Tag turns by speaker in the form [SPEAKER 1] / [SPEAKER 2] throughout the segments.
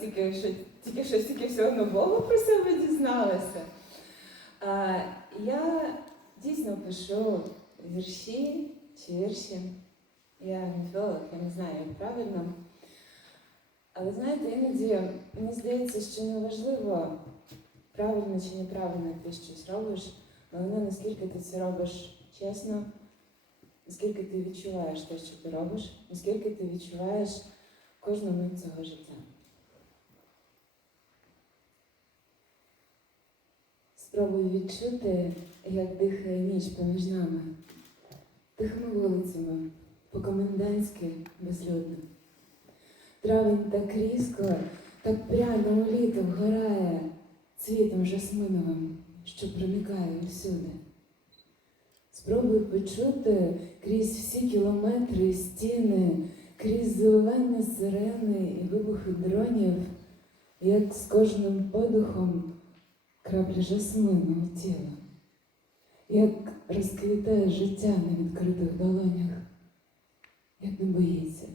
[SPEAKER 1] Стільки що тільки що стільки всього нового про себе дізналася. А, я дійсно пишу вірші чи вірші. Я не філолог, я не знаю, як правильно. Але знаєте, іноді мені здається, що не важливо, правильно чи неправильно ти щось робиш, головне, наскільки ти це робиш чесно, наскільки ти відчуваєш те, що ти робиш, наскільки ти відчуваєш кожну мить цього життя. Спробуй відчути, як дихає ніч поміж нами, тихими вулицями, по-комендантськи безлюдно. Травень так різко, так пряно у літо вгорає цвітом жасминовим, що проникає всюди. Спробуй почути крізь всі кілометри стіни, крізь завивання сирени і вибухи дронів, як з кожним подихом краплі жасмину у тіло, як розквітає життя на відкритих долонях, як не боїться,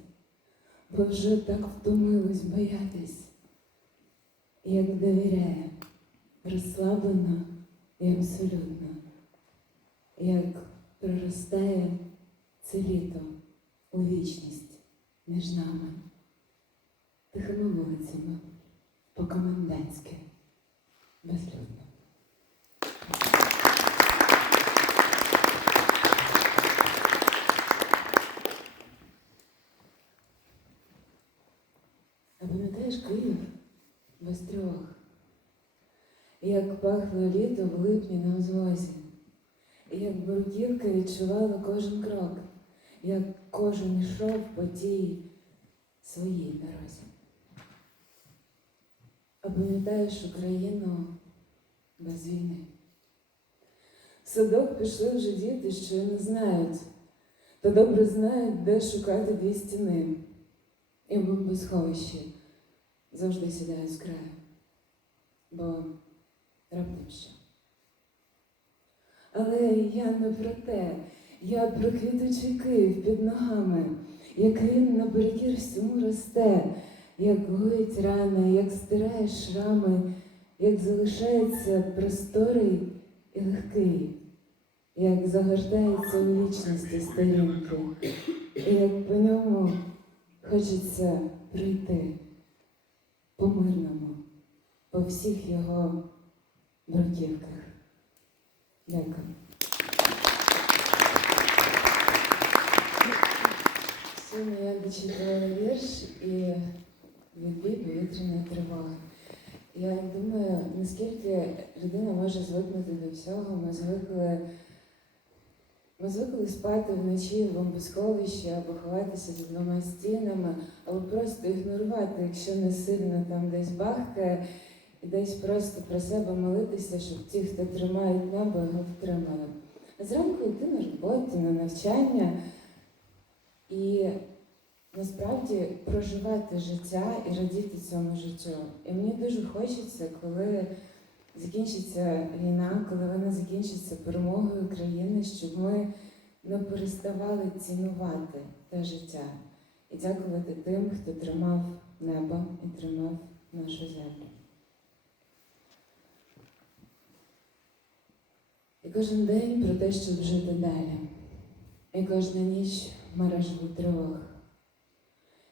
[SPEAKER 1] бо вже так втомилось боятись, як довіряє, розслаблено і абсолютно, як проростає це літо у вічність між нами, тихими вулицями, по-комендантськи, безлюдно. А пам'ятаєш Київ без трьох? Як пахло літо в липні на узвозі, і як бурківка відчувала кожен крок, як кожен йшов по тій своїй дорозі. А пам'ятаєш Україну без війни? В садок пішли вже діти, що не знають, та добре знають, де шукати дві стіни. І в бомбосховищі завжди сідають з краю, бо раптом що. Але я не про те, я про квітучий Київ під ногами, як він наперекір всьому росте, як гоїть рани, як стирає шрами, як залишається просторий і легкий, як загортається у вічності сторінки, і як по ньому хочеться прийти по-мирному, по всіх його бруківках. Дякую. Сьогодні я дочитала вірш і відбій повітряної тривоги. Я думаю, наскільки людина може звикнути до всього, ми звикли. Ми звикли спати вночі в бомбосховищі або ховатися за двома стінами, або просто ігнорувати, якщо не сильно там десь бахкає, і десь просто про себе молитися, щоб ті, хто тримають небо, його втримали. А зранку йти на роботу, на навчання і насправді проживати життя і радіти цьому життю. І мені дуже хочеться, коли закінчиться війна, коли вона закінчиться перемогою України, щоб ми не переставали цінувати те життя і дякувати тим, хто тримав небо і тримав нашу землю. І кожен день про те, щоб жити далі. І кожна ніч мережу тривог.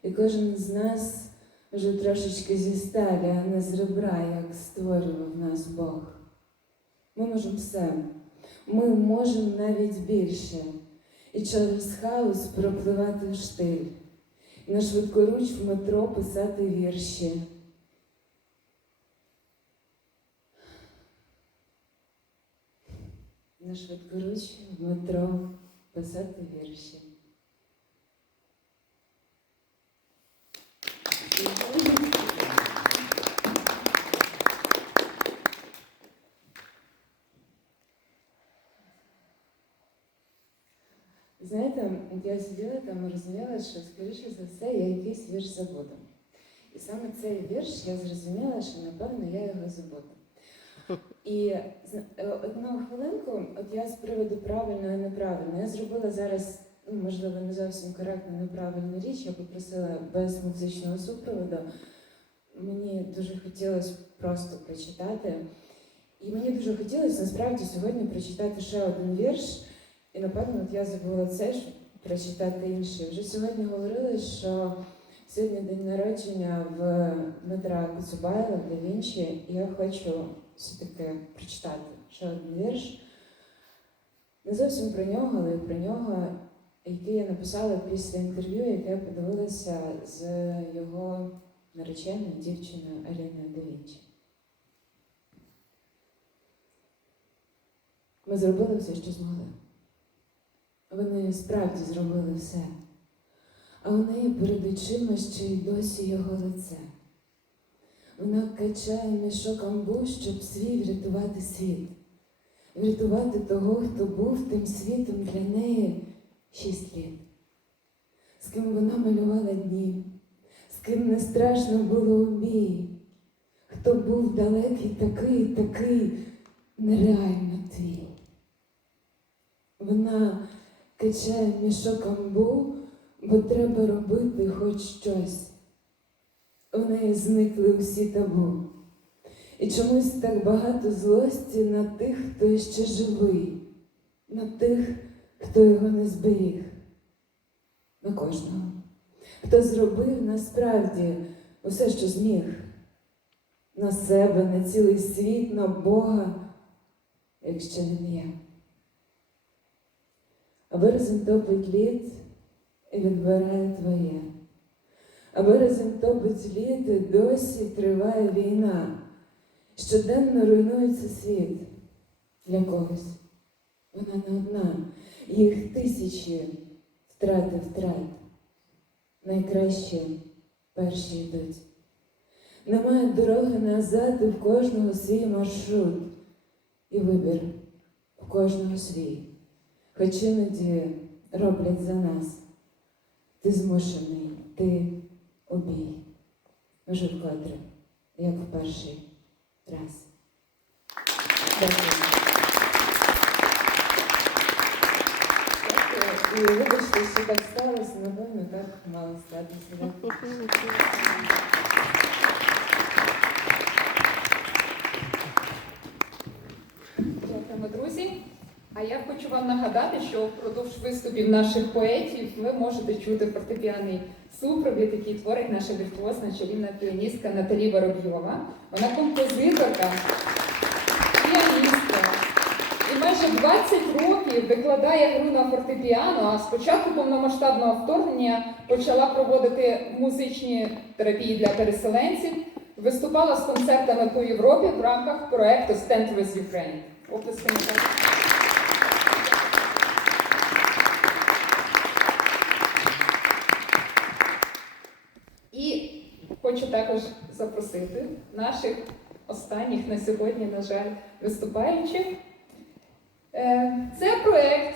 [SPEAKER 1] І кожен з нас вже трошечки зі сталі, а не з ребра, як створював нас Бог. Ми можемо все. Ми можемо навіть більше. І через хаос пропливати в штиль. І на швидкоруч в метро писати вірші. На швидкоруч в метро писати вірші. Знаєте, я сиділа там і розуміла, що, скоріше за все, я якийсь вірш забуду. І саме цей вірш я зрозуміла, що напевно я його забуду. І е, одну хвилинку, от я з приводу правильно і неправильно, я зробила зараз ну, можливо, не зовсім коректна, неправильна річ. Я попросила без музичного супроводу. Мені дуже хотілося просто прочитати. І мені дуже хотілося насправді сьогодні прочитати ще один вірш. І напевно, от я забула це, щоб прочитати інший. Вже сьогодні говорили, що сьогодні день народження в Дмитра Коцюбайла, в Да Вінчі, і я хочу все-таки прочитати ще один вірш. Не зовсім про нього, але про нього, який я написала після інтерв'ю, яке я подивилася з його нареченою дівчиною Аліною Да Вінчі. Ми зробили все, що змогли. Вони справді зробили все. А у неї перед очима ще й досі його лице. Вона качає мішок амбу, щоб свій врятувати світ, врятувати того, хто був тим світом для неї шість літ. З ким вона малювала дні, з ким не страшно було у бій, хто був далекий такий, такий нереально твій. Вона качає мішок амбу, бо треба робити хоч щось. У неї зникли усі табу. І чомусь так багато злості на тих, хто ще живий, на тих, хто його не зберіг, на кожного, хто зробив насправді усе, що зміг, на себе, на цілий світ, на Бога, якщо він є. А березень топить лід і відбирає твоє. А березень топить лід і досі триває війна. Щоденно руйнується світ для когось. Вона не одна, їх тисячі втрати втрат. Найкращі перші йдуть. Немає дороги назад, і в кожного свій маршрут. І вибір в кожного свій хоч іноді роблять за нас. Ти змушений, ти обій. Вже вкотре, як в перший раз. Дякую. І вибачте, що так сталося, напевно, так мало статися.
[SPEAKER 2] Дякуємо, друзі. А я хочу вам нагадати, що впродовж виступів наших поетів ви можете чути фортепіаний супровід, який творить наша віртуозна чарівна піаністка Наталі Воробйова. Вона композиторка, піаністка. І майже 20 років викладає гру на фортепіано, а з початку повномасштабного вторгнення почала проводити музичні терапії для переселенців, виступала з концертами по Європі в рамках проекту Stand with Ukraine. Оплески Наталі. І хочу також запросити наших останніх на сьогодні, на жаль, виступаючих. Е, Це проект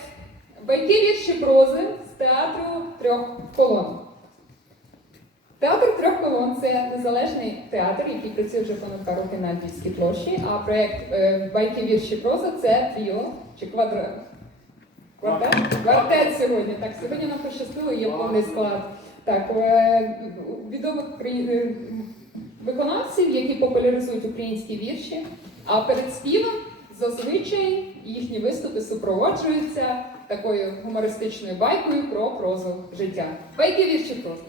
[SPEAKER 2] Байки вірші прози з театру трьох колон. Театр трьох колон це незалежний театр, який працює вже понад два роки на Львівській площі. А проект е, Байки вірші проза це тріо чи квадра... квартет? Квартет сьогодні. Так, сьогодні нам пощастило, є повний склад. Так, е, відомих е, виконавців, які популяризують українські вірші. А перед співом зазвичай їхні виступи супроводжуються такою гумористичною байкою про прозу життя. Байки вірші проза.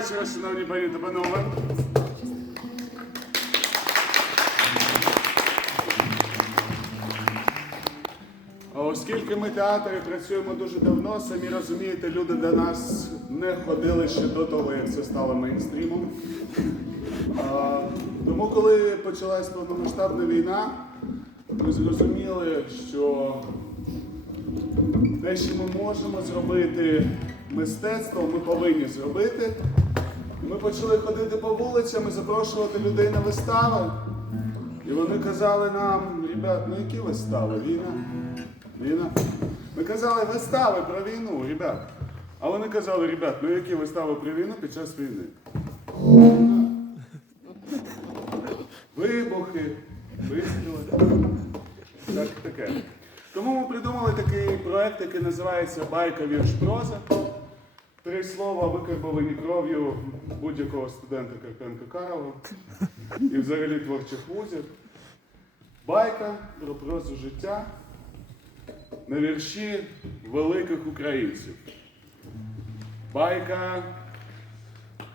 [SPEAKER 3] Вечора, шановні пані та панове. Оскільки ми театри працюємо дуже давно, самі розумієте, люди до нас не ходили ще до того, як це стало мейнстрімом. Тому, коли почалась повномасштабна війна, ми зрозуміли, що те, що ми можемо зробити мистецтво, ми повинні зробити. Ми почали ходити по вулицям і запрошувати людей на вистави. І вони казали нам, ребят, ну які вистави? Війна? Війна? Ми казали вистави про війну, ребят. А вони казали, ребят, ну які вистави про війну під час війни? Вибухи, вистріли. Так, таке. Тому ми придумали такий проект, який називається Байка вірш проза. Три слова викарбовані кров'ю будь-якого студента Карпенка Карова і взагалі творчих вузів. Байка про прозу життя на вірші великих українців. Байка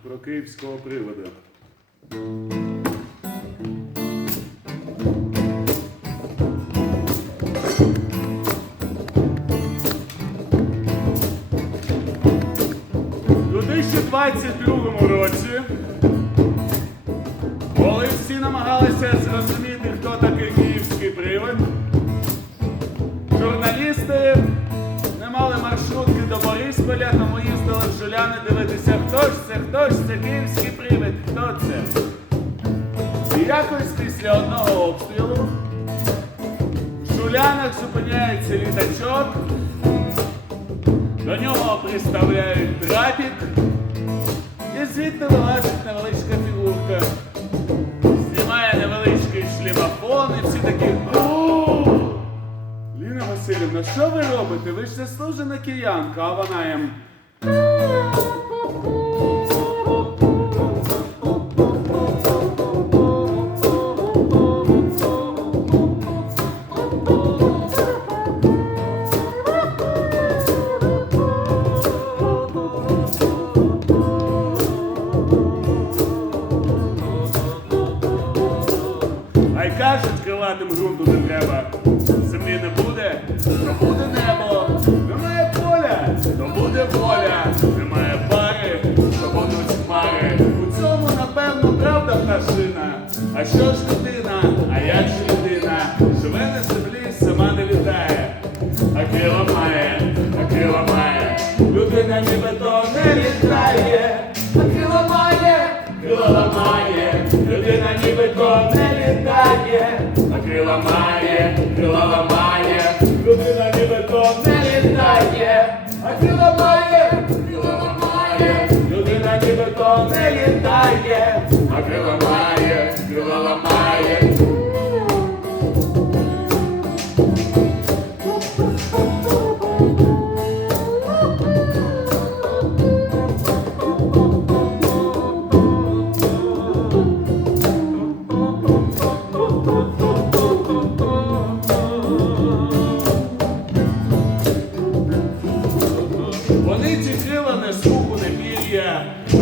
[SPEAKER 3] про київського привода. Всі намагалися зрозуміти, хто такий київський привид, журналісти не мали маршрутки до Борисполя, тому їздили в Жуляни дивитися, хто ж це, хто ж це київський привид, хто це. І якось після одного обстрілу в Жулянах зупиняється літачок. До нього приставляють трапік, і звідти вилазить невеличка фігурка. І всі такі. Ліна Васильівна, що ви робите? Ви ж заслужена киянка, а вона їм. Нібито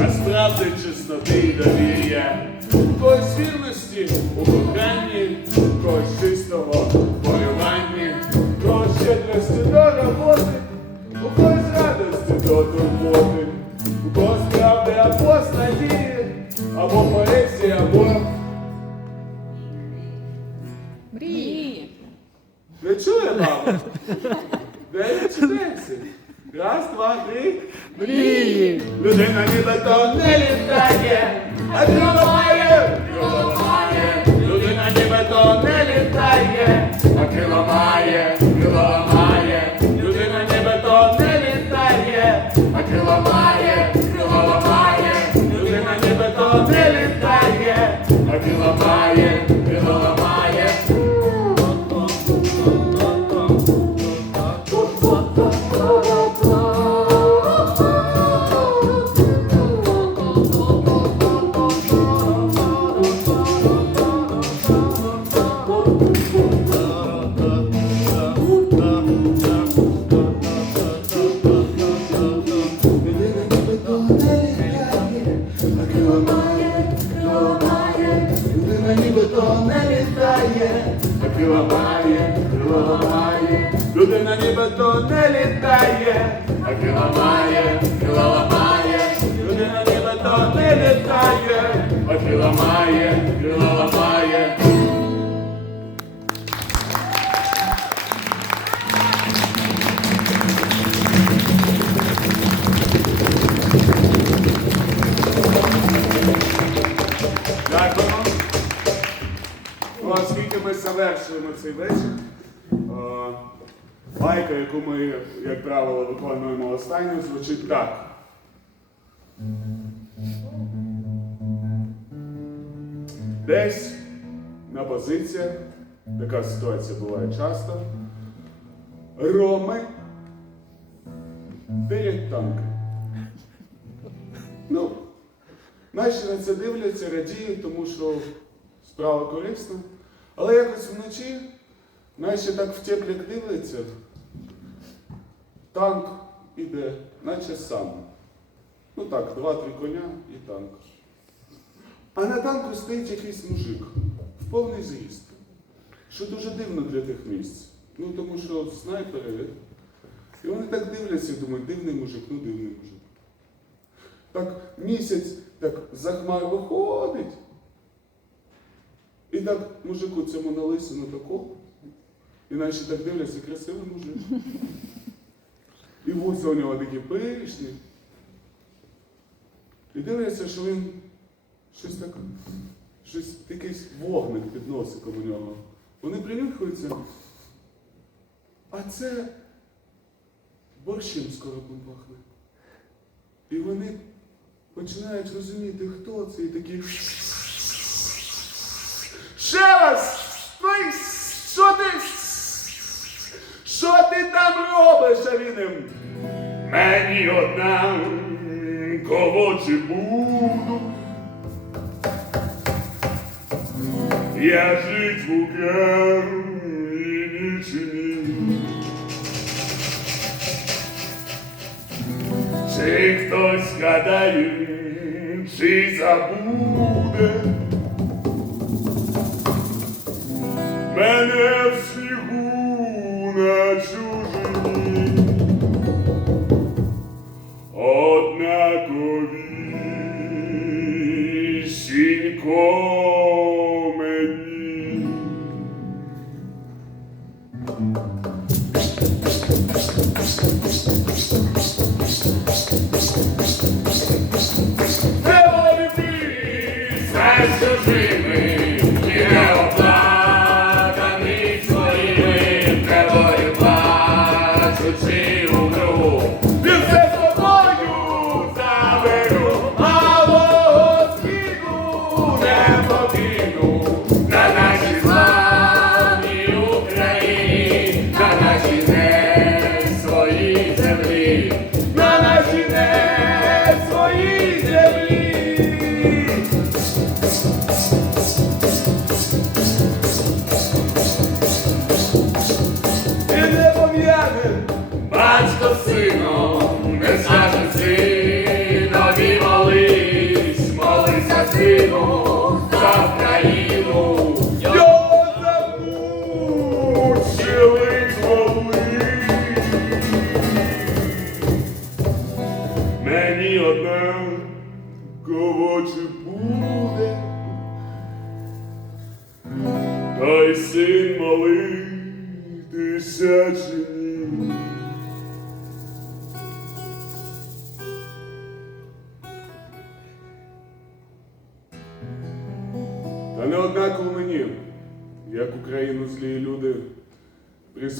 [SPEAKER 3] а справди чистоти і довір'я. У когось вірності у коханні, когось чистого полюванні, когось щедрості до роботи, у когось радості до турботи, у когось правди або надії, або поезії, або
[SPEAKER 2] Мрії.
[SPEAKER 3] Не чує мама? Дев'ять чи десять? Раз, два, три. Мрії! Людина нібито не літає, а крила має, крила має. Людина нібито не літає, а крила має, крила має. Завершуємо цей вечір. Е, Байка, яку ми, як правило, виконуємо останньою, звучить так. Десь на позиціях, така ситуація буває часто, роми дирять танки. Ну, наші на це дивляться, радіють, тому що справа корисна. Але якось вночі наші так в теплік дивляться, танк іде, наче сам. Ну так, два-три коня і танк. А на танку стоїть якийсь мужик в повний зріст. Що дуже дивно для тих місць. Ну тому що снайпери. І вони так дивляться і думають, дивний мужик, ну дивний мужик. Так місяць так за хмар виходить. І так мужику цьому на лисину тако. І наші так дивляться, красивий мужик. І вуса у нього такі пишні. І дивляться, що він щось так, щось якийсь вогник під носиком у нього. Вони принюхуються. А це борщем скоро пахне. І вони починають розуміти, хто це і такі. Ще раз! Стой! Що ти? Що ти там робиш, а він їм? Мені одна кого чи буду. Я жить в Україні. Чи хтось гадає, чи забуде Many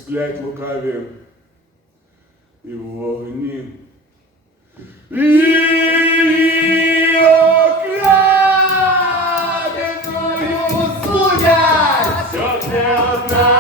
[SPEAKER 3] присплять лукаві і в вогні. Що не однаково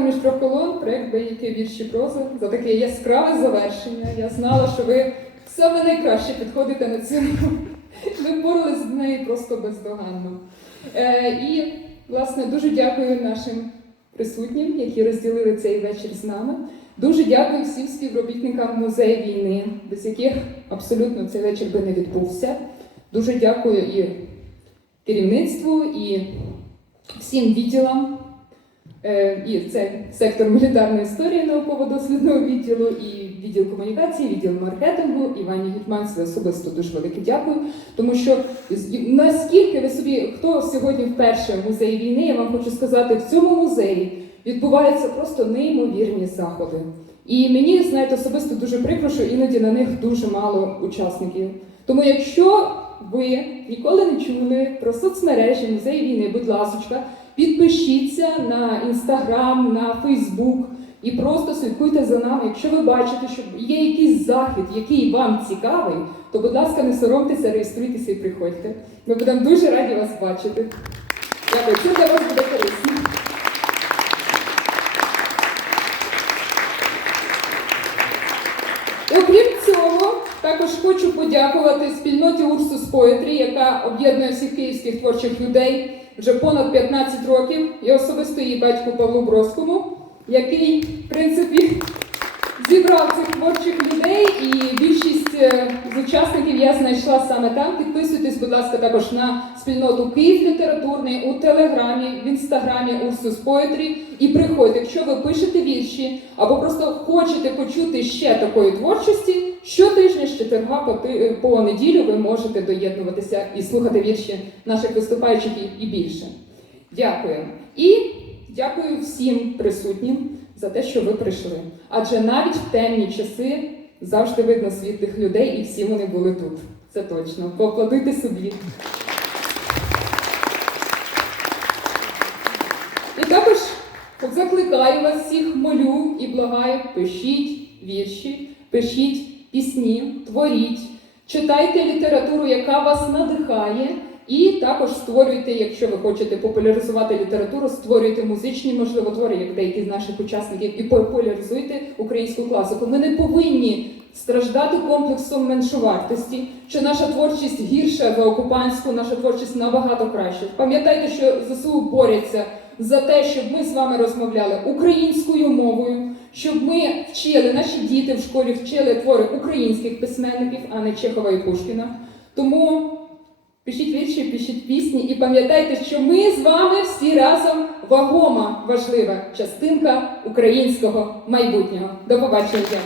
[SPEAKER 2] між трьох колон, проект «Деякі вірші прози за таке яскраве завершення. Я знала, що ви саме найкраще підходите на цьому. Ви впоралися з нею просто бездоганно. Е, і, власне, дуже дякую нашим присутнім, які розділили цей вечір з нами. Дуже дякую всім співробітникам музею війни, без яких абсолютно цей вечір би не відбувся. Дуже дякую і керівництву, і всім відділам. Е, І це сектор мілітарної історії науково-дослідного відділу, і відділ комунікації, відділ маркетингу, Івані Гетманцеві особисто дуже велике дякую. Тому що наскільки ви собі, хто сьогодні вперше в музеї війни, я вам хочу сказати, в цьому музеї відбуваються просто неймовірні заходи. І мені, знаєте, особисто дуже прикро, що іноді на них дуже мало учасників. Тому якщо ви ніколи не чули про соцмережі музею війни, будь ласочка, підпишіться на інстаграм, на Фейсбук і просто слідкуйте за нами. Якщо ви бачите, що є якийсь захід, який вам цікавий, то будь ласка, не соромтеся, реєструйтеся і приходьте. Ми будемо дуже раді вас бачити. Дякую, це для вас буде корисно. Окрім цього, також хочу подякувати спільноті Урсус Poetry, яка об'єднує всіх київських творчих людей вже понад 15 років, і особисто її батьку Павлу Броскому, який, в принципі, зібрав цих творчих людей, і більшість е, з учасників я знайшла саме там. Підписуйтесь, будь ласка, також на спільноту Київ літературний у телеграмі, в інстаграмі Урсус Poetry. І приходьте, якщо ви пишете вірші або просто хочете почути ще такої творчості, щотижня з четверга по, по неділю ви можете доєднуватися і слухати вірші наших виступаючих і більше. Дякую. І дякую всім присутнім за те, що ви прийшли. Адже навіть в темні часи завжди видно світлих людей, і всі вони були тут. Це точно. Поаплодуйте собі. І також закликаю вас всіх, молю і благаю, пишіть вірші, пишіть пісні, творіть, читайте літературу, яка вас надихає, і також створюйте, якщо ви хочете популяризувати літературу, створюйте музичні, можливо, твори, як деякі з наших учасників, і популяризуйте українську класику. Ми не повинні страждати комплексом меншовартості, що наша творчість гірша за окупантську, наша творчість набагато краще. Пам'ятайте, що ЗСУ борються за те, щоб ми з вами розмовляли українською мовою, щоб ми вчили, наші діти в школі вчили твори українських письменників, а не Чехова і Пушкіна. Тому пишіть вірші, пишіть пісні і пам'ятайте, що ми з вами всі разом вагома важлива частинка українського майбутнього. До побачення.